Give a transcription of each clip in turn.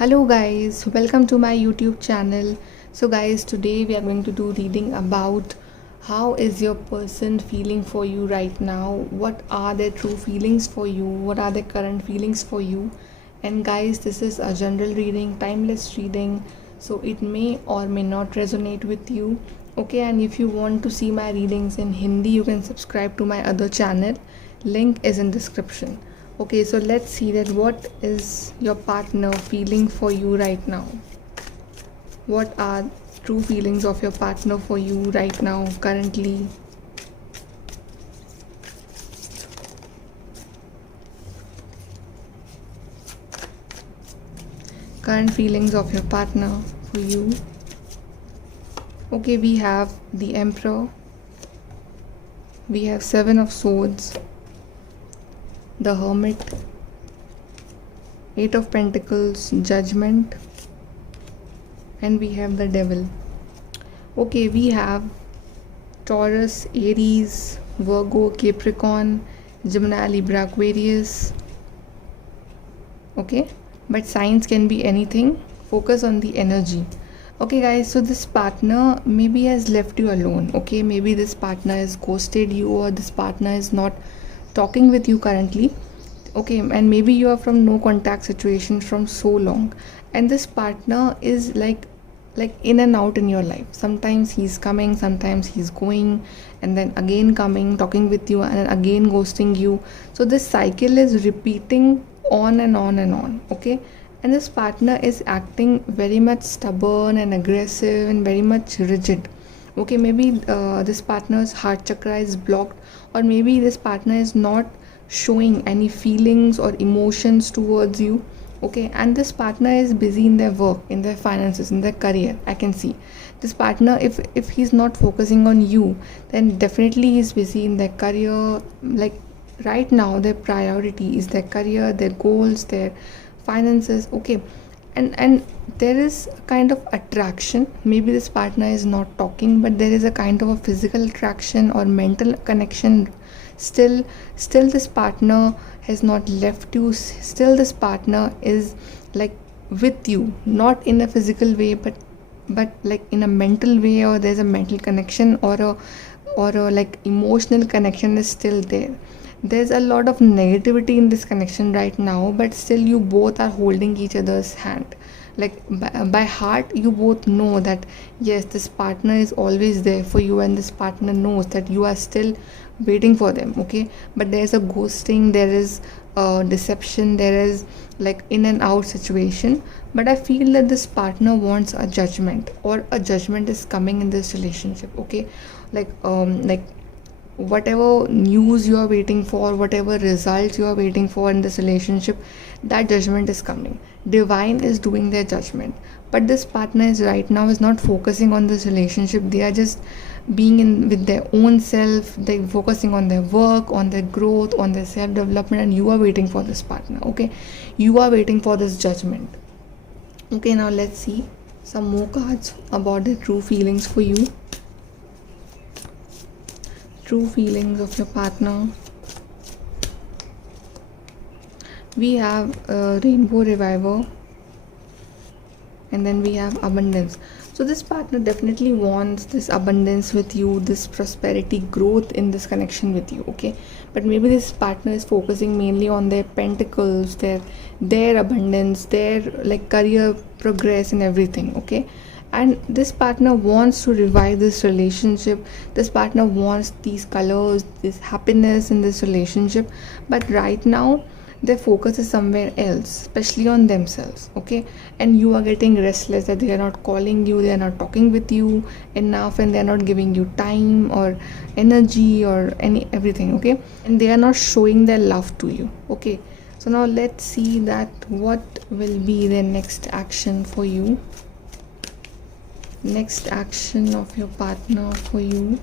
Hello guys, welcome to my YouTube channel. So guys, today we are going to do reading about how is your person feeling for you right now? What are their true feelings for you? What are their current feelings for you? And guys, this is a general reading, timeless reading, so it may or may not resonate with you. Okay, and if you want to see my readings in Hindi, you can subscribe to my other channel. Link is in description. Okay, so let's see that what is your partner feeling for you right now. What are true feelings of your partner for you right now, currently? Current feelings of your partner for you. Okay, we have the Emperor. We have Seven of Swords, the Hermit, Eight of Pentacles, Judgment, and we have the Devil. Okay, we have Taurus, Aries, Virgo, Capricorn, Gemini, Libra, Aquarius. Okay, but signs can be anything. Focus on the energy. Okay guys, so this partner maybe has left you alone. Okay, maybe this partner has ghosted you, or this partner is not talking with you currently. Okay, and maybe you are from no contact situation from so long, and this partner is like in and out in your life. Sometimes he's coming, sometimes he's going, and then again coming, talking with you, and again ghosting you. So this cycle is repeating on and on and on. Okay, and this partner is acting very much stubborn and aggressive and very much rigid. Okay, maybe this partner's heart chakra is blocked, or maybe this partner is not showing any feelings or emotions towards you. Okay, and this partner is busy in their work, in their finances, in their career. I can see this partner, if he's not focusing on you, then definitely he's busy in their career. Like right now their priority is their career, their goals, their finances. Okay, and there is a kind of attraction. Maybe this partner is not talking, but there is a kind of a physical attraction or mental connection. Still this partner has not left you. Still this partner is like with you, not in a physical way, but like in a mental way, or there's a mental connection, or like emotional connection is still there. There's a lot of negativity in this connection right now, but still you both are holding each other's hand. Like by heart you both know that yes, this partner is always there for you, and this partner knows that you are still waiting for them. Okay, but there's a ghosting, there is a deception, there is like in and out situation. But I feel that this partner wants a judgment, or a judgment is coming in this relationship. Okay, like whatever news you are waiting for, whatever results you are waiting for in this relationship, that judgment is coming. Divine is doing their judgment, but this partner is right now is not focusing on this relationship. They are just being in with their own self. They're focusing on their work, on their growth, on their self development, and you are waiting for this partner. Okay, you are waiting for this judgment. Okay, now let's see some more cards about the true feelings for you. True feelings of your partner. We have Rainbow Reviver, and then we have Abundance. So this partner definitely wants this abundance with you, this prosperity, growth in this connection with you. Okay, but maybe this partner is focusing mainly on their pentacles, their abundance, their like career progress and everything. Okay, and this partner wants to revive this relationship. This partner wants these colors, this happiness in this relationship, but right now their focus is somewhere else, especially on themselves. Okay, and you are getting restless that they are not calling you, they are not talking with you enough, and they are not giving you time or energy or everything. Okay, and they are not showing their love to you. Okay, so now let's see that what will be their next action for you. Next action of your partner for you.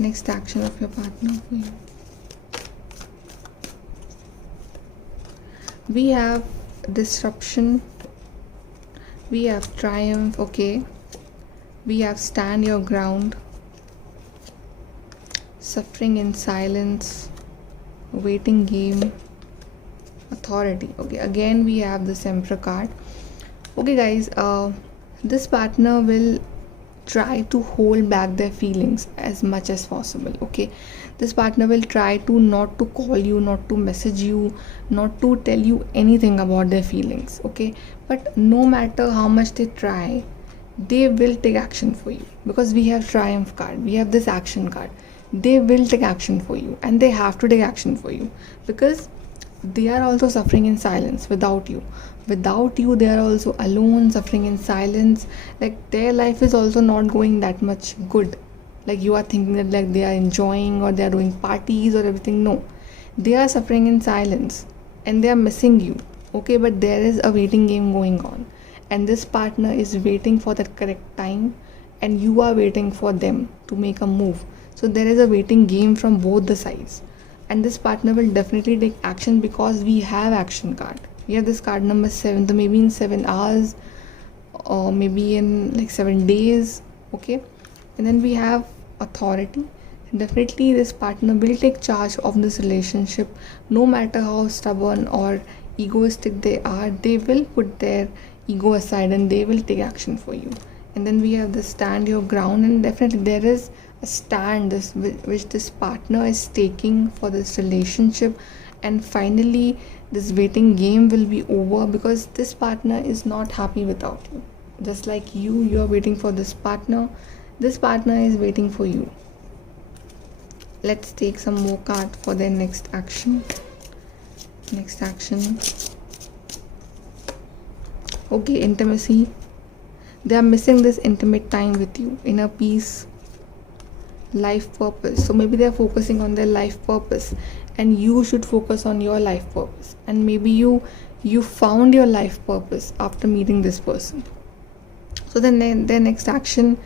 Next action of your partner for you. We have disruption, we have triumph. Okay, we have stand your ground, suffering in silence, waiting game, authority. Okay, again we have this Emperor card. Okay guys, this partner will try to hold back their feelings as much as possible. Okay, this partner will try to not to call you, not to message you, not to tell you anything about their feelings. Okay, but no matter how much they try, they will take action for you, because we have Triumph card, we have this action card. They will take action for you, and they have to take action for you, because they are also suffering in silence without you. Without you, they are also alone, suffering in silence. Like their life is also not going that much good. Like you are thinking that like they are enjoying or they are doing parties or everything. No, they are suffering in silence and they are missing you. Okay, but there is a waiting game going on, and this partner is waiting for that correct time, and you are waiting for them to make a move. So there is a waiting game from both the sides, and this partner will definitely take action because we have action card. We have this card number 7, so maybe in 7 hours or maybe in like 7 days. Okay, and then we have authority. Definitely this partner will take charge of this relationship. No matter how stubborn or egoistic they are, they will put their ego aside and they will take action for you. And then we have the stand your ground, and definitely there is a stand which this partner is taking for this relationship. And finally this waiting game will be over, because this partner is not happy without you. Just like you are waiting for this partner, this partner is waiting for you. Let's take some more card for their next action. Okay, intimacy. They are missing this intimate time with you. Inner peace, life purpose. So maybe they are focusing on their life purpose, and you should focus on your life purpose. And maybe you found your life purpose after meeting this person. So then their next action,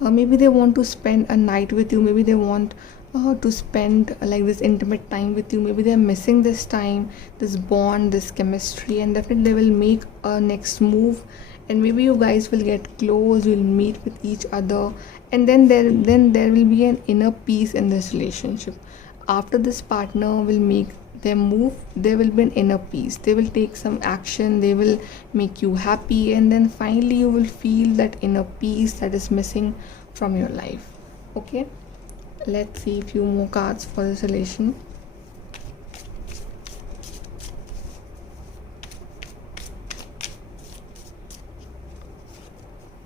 maybe they want to spend a night with you. Maybe they want to spend like this intimate time with you. Maybe they're missing this time, this bond, this chemistry, and definitely they will make a next move. And maybe you guys will get close, you'll meet with each other, and then there will be an inner peace in this relationship. After this partner will make their move, there will be an inner peace. They will take some action, they will make you happy, and then finally you will feel that inner peace that is missing from your life. Okay, let's see a few more cards for this relation.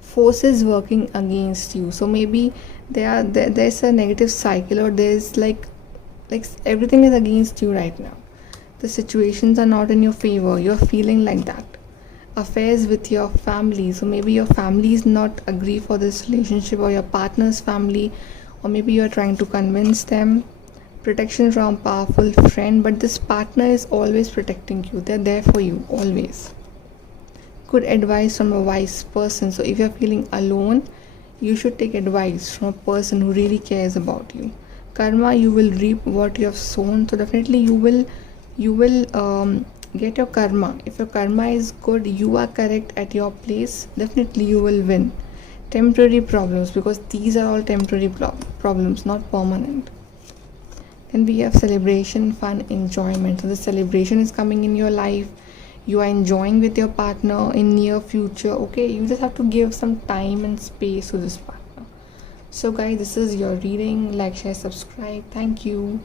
Forces working against you. So maybe there's a negative cycle, or there's like everything is against you right now. The situations are not in your favor. You're feeling like that. Affairs with your family. So maybe your family is not agree for this relationship, or your partner's family, or maybe you're trying to convince them. Protection from powerful friend, but this partner is always protecting you. They're there for you always. Good advice from a wise person. So if you're feeling alone, you should take advice from a person who really cares about you. Karma, you will reap what you have sown. So definitely you will get your karma. If your karma is good, you are correct at your place, definitely you will win. Temporary problems, because these are all temporary problems, not permanent. Then we have celebration, fun, enjoyment. So the celebration is coming in your life. You are enjoying with your partner in near future. Okay, you just have to give some time and space to this partner. So guys, this is your reading. Like, share, subscribe. Thank you.